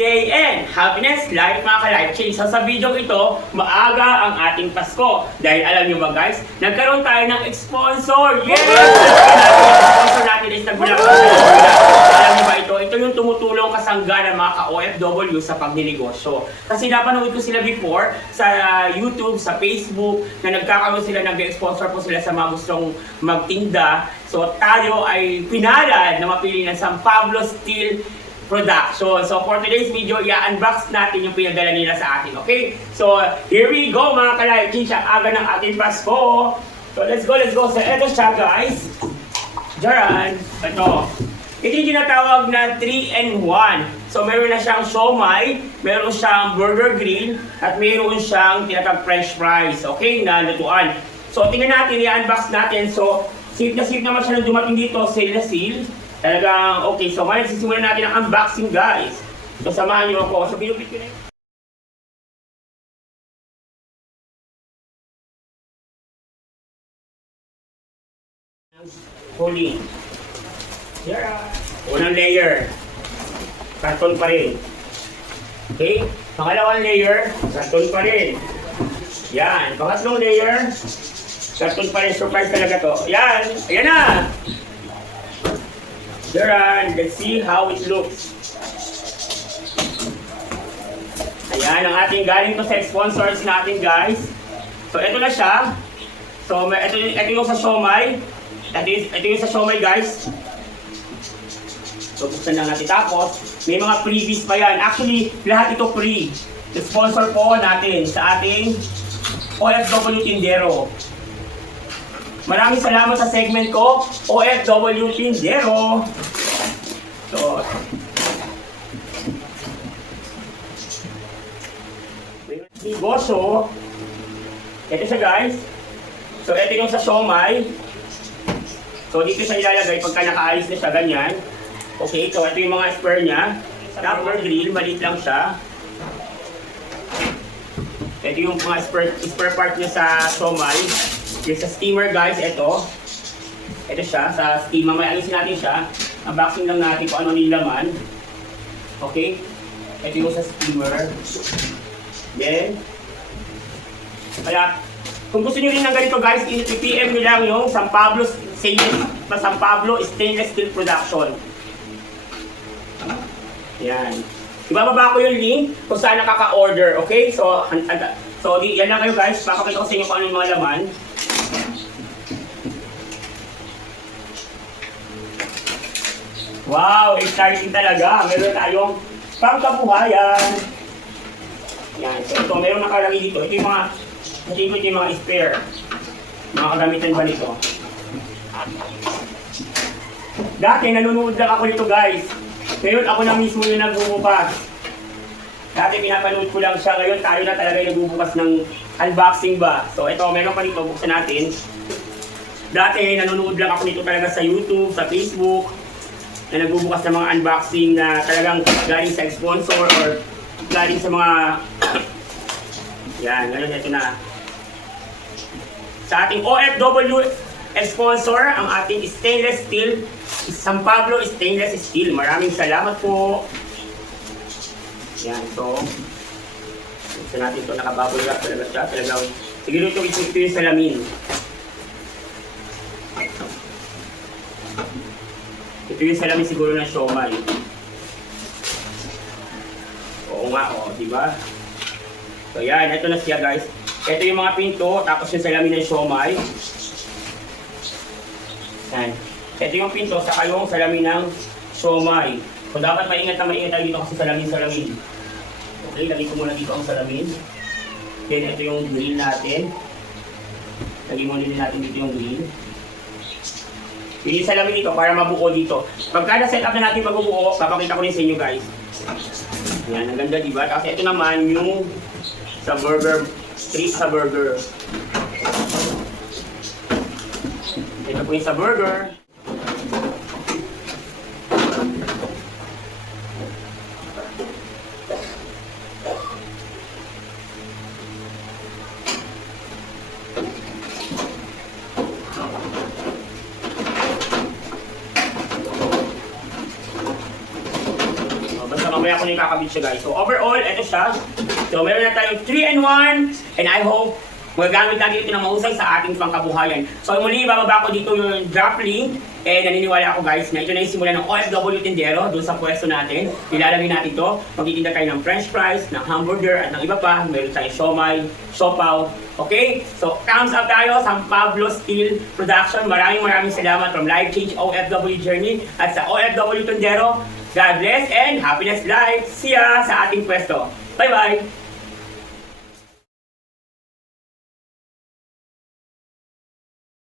Day and Happiness Life mga ka-life change. So sa video ito, maaga ang ating Pasko. Dahil alam nyo ba guys, nagkaroon tayo ng sponsor! Yes! Sponsor natin is Nagbulakan. Alam nyo ba ito? Ito yung tumutulong kasangga ng mga ka-OFW sa pagninegosyo. Kasi napanood ko sila before sa YouTube, sa Facebook, na nagkakaroon sila, nag-sponsor po sila sa mga gustong magtinda. So tayo ay pinalad na mapili ng San Pablo Steel Production. So for today's video, i-unbox natin yung pinadala nila sa atin, okay? So here we go mga ka-live change, ang aga ng ating Pasko. So let's go. So eto siya guys. Diyan, ito. Ito yung tinatawag na 3-in-1. So meron na siyang siomai, meron siyang burger grill, at meron siyang tinatawag french fries, okay, na lutuan. So tingnan natin, i-unbox natin. So safe naman siya na dumating dito, sale na sale. Talagang okay, so ngayon sisimulan natin ang unboxing guys. So samahan niyo ako. So pinupit ko na yun. Holy. Yeah. Unang layer. Karton pa rin. Okay. Pangalawang layer. Karton pa rin. Yan. Pangatlong layer. Karton pa rin. Surprise talaga to. Yan. Ayan na. Diyan. Let's see how it looks. Ayan ang ating galing to sa sponsors natin guys. So ito na siya. So ito yung sa siomai. Ito yung sa siomai guys. So buksan lang natin. Tapos may mga freebies pa yan. Actually lahat ito free. Sponsor po natin sa ating OFW Tindero. Maraming salamat sa segment ko, OFW Tindero. So, negosyo. Ito siya guys. So, ito yung sa siomai. So, dito siya ilalagay pagka nakaalis na siya, ganyan. Okay, so ito yung mga spare niya. Burger grill, maliit lang siya. Ito yung mga spare part niya sa siomai. Yung sa steamer guys, ito siya, sa steamer, may alisin natin siya. Unboxing lang natin kung ano yung laman. Okay, ito yung sa steamer. Then, kaya, kung gusto nyo rin ng ganito guys, i-PM nyo lang yung San Pablo Stainless Steel Production. Yan. Ibababa ko yung link kung saan nakaka-order, okay? So yan lang kayo guys, papakita ko sa inyo kung ano yung mga laman. Wow, exciting talaga. Meron tayong pangkabuhayan. Yan. So ito, meron nakalagay dito. Ito yung mga spare. Mga kagamitan ba nito? Dati nanonood lang ako nito guys. Ngayon ako na mismo yung nagbubukas. Dati pinapanood ko lang siya. Ngayon tayo na talaga yung nagbubukas ng unboxing ba. So ito, meron pa nito. Buksan natin. Dati nanonood lang ako nito talaga sa YouTube, sa Facebook. Na nagbubukas ng mga unboxing na talagang galing sa sponsor or galing sa mga yan, ngayon ito na sa ating OFW sponsor, ang ating stainless steel San Pablo Stainless Steel. Maraming salamat po. Yan, so gusto natin ito, nakabubble wrap talaga siya, talagang siguro ito yung salamin. Ito yung salamin siguro ng siomai. Oo nga, diba? So yan, ito na siya guys. Ito yung mga pinto, tapos yung salamin ng siomai. Yan. Ito yung pinto, saka yung salamin ng siomai. So dapat maingat tayo dito kasi salamin. Okay, lagay ko muna dito ang salamin. Then ito yung grill natin. Lagay muna din natin dito yung grill. Yun yung salamin dito para mabuo dito. Pagka na-set up na natin magbubuo, papakita ko rin sa inyo guys. Yan, ang ganda diba? Kasi ito naman yung sa burger, strip sa burger. Ito po yung sa burger. mamaya ko na ikakabit siya guys. So overall, ito siya. So meron na tayong 3-in-1 and I hope magagamit natin ito na mahusay sa ating pangkabuhayan. So muli, bababa ko dito yung drop link. Eh, naniniwala ako guys na ito na yung simula ng OFW Tindero doon sa pwesto natin. Ilalagay natin ito. Magtitinda tayo ng french fries, ng hamburger, at ng iba pa. Meron tayong siomay, siopaw. Okay? So, thumbs up tayo sa Pablo Steel Production. Maraming salamat from Life Change OFW Journey at sa OFW Tindero. God bless and happiness life. See ya sa ating pwesto. Bye-bye!